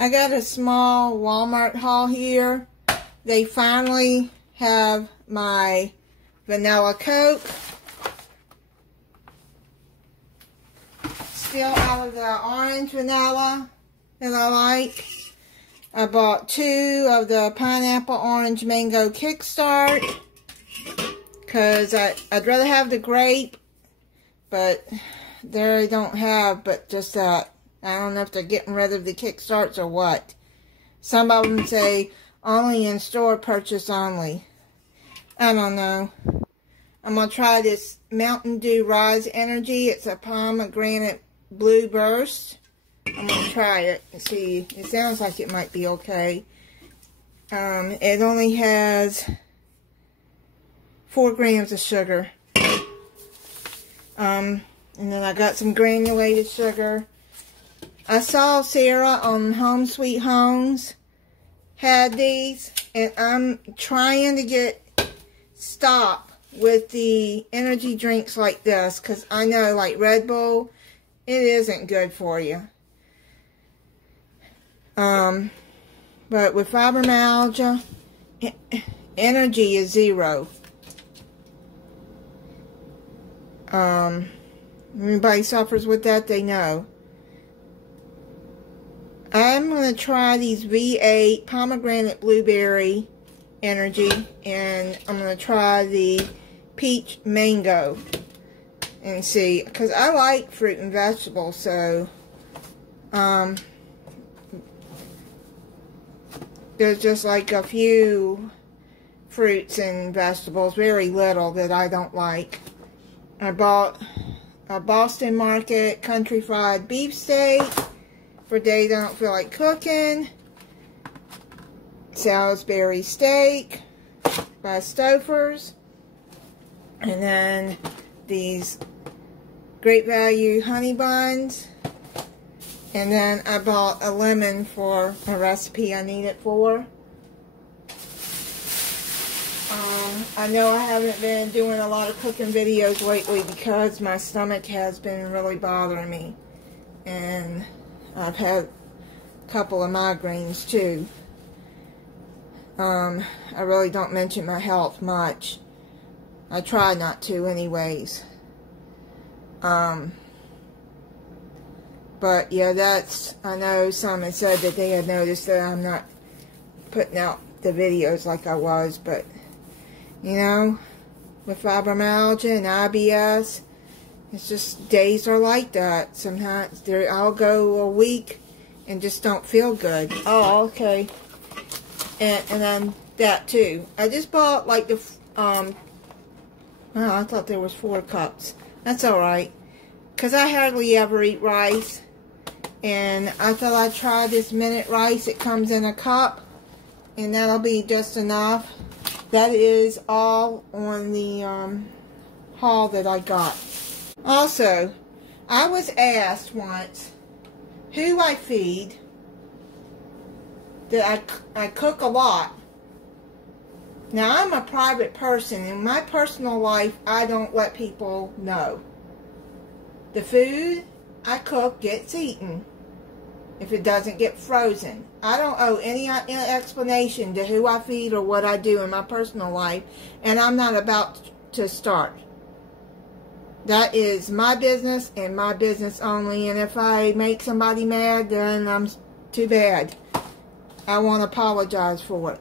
I got a small Walmart haul here. They finally have my vanilla Coke. Still out of the orange vanilla that I like. I bought 2 of the pineapple orange mango kickstart because I'd rather have the grape, but they don't have but just that. I don't know if they're getting rid of the kickstarts or what. Some of them say only in store purchase only. I don't know. I'm going to try this Mountain Dew Rise Energy. It's a pomegranate blue burst. I'm going to try it and see. It sounds like it might be okay. It only has 4 grams of sugar. And then I got some granulated sugar. I saw Sarah on Home Sweet Homes had these, and I'm trying to stop with the energy drinks like this, because I know, like Red Bull, it isn't good for you. But with fibromyalgia, energy is 0. Anybody suffers with that, they know. I'm going to try these V8 pomegranate blueberry energy, and I'm going to try the peach mango and see, because I like fruit and vegetables, so there's just like a few fruits and vegetables, very little, that I don't like. I bought a Boston Market country fried beefsteak for days I don't feel like cooking. Salisbury steak by Stouffer's. And then these Great Value honey buns. And then I bought a lemon for a recipe I need it for. I know I haven't been doing a lot of cooking videos lately because my stomach has been really bothering me. And I've had a couple of migraines too. I really don't mention my health much. I try not to anyways. But yeah, I know some have said that they had noticed that I'm not putting out the videos like I was, but you know, with fibromyalgia and IBS, it's just days are like that. Sometimes I'll go a week and just don't feel good. Oh, okay. And then that too. I just bought like the oh, I thought there was 4 cups. That's alright, because I hardly ever eat rice, and I thought I'd try this minute rice. It comes in a cup, and that'll be just enough. That is all on the haul that I got. Also, I was asked once who I feed, that I cook a lot. Now, I'm a private person. In my personal life, I don't let people know. The food I cook gets eaten if it doesn't get frozen. I don't owe any explanation to who I feed or what I do in my personal life, and I'm not about to start. That is my business and my business only, and if I make somebody mad, then I'm too bad. I won't apologize for it.